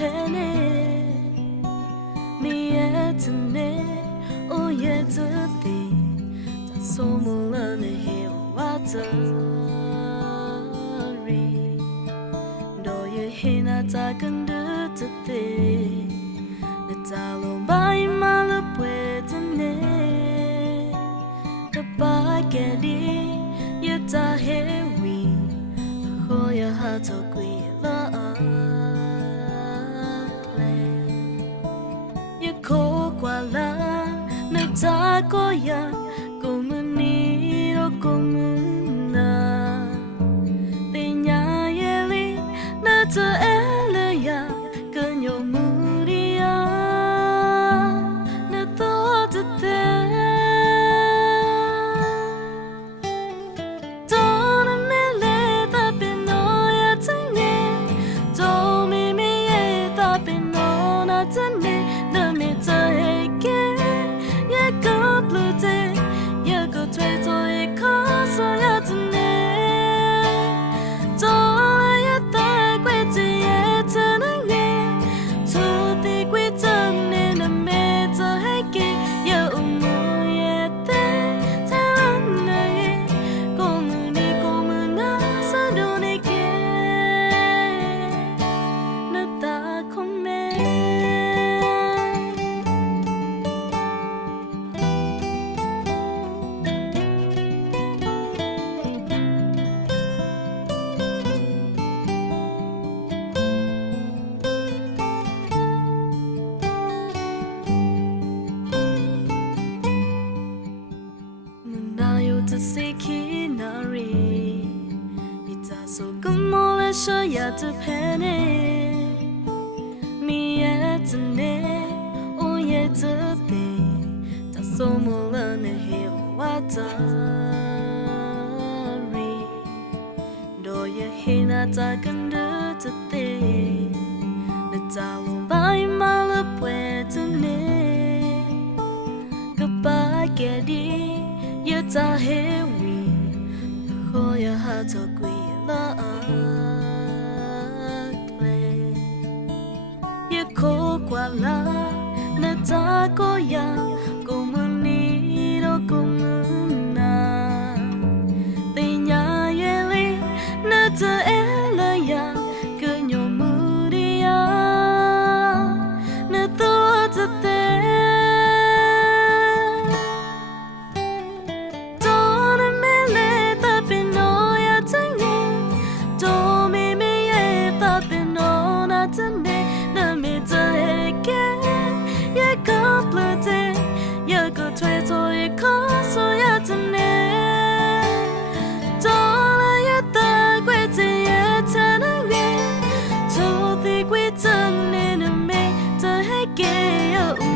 penny, me at the net, oh yet to thee, that's so more than a hill water. Do you hear that I can do to thee? The tallow by my lap with the net, the baggy, yet I hear we, oh your heart so queer. Cô qua la nơi ta có ya cô muốn đi đâu cô muốn na tình nhà yeli nơi ta ele ya cứ nhiều mưa đi ya nơi ta tự te đó là mẹ lẽ ta bên nó ya chân nhẹ đó mẹ mẹ ta bên nó na chân nhẹ Sekinari, it's so come all show ya to penny. Me at the net, oh yet to be. That's so more than a hill water. Do you hear that I can do to thee? The tallow by my lap where to me. Goodbye, Geddy. Yet I hear we, oh your heart so queer clay. You call qua la, na ta có ya, cô muốn đi đâu cô muốn na. Tình nhà yeli, na ta ele ya, cứ nhiều mưa đi ya, na ta ta te. Hãy subscribe cho kênh Ghiền Mì Gõ để không bỏ lỡ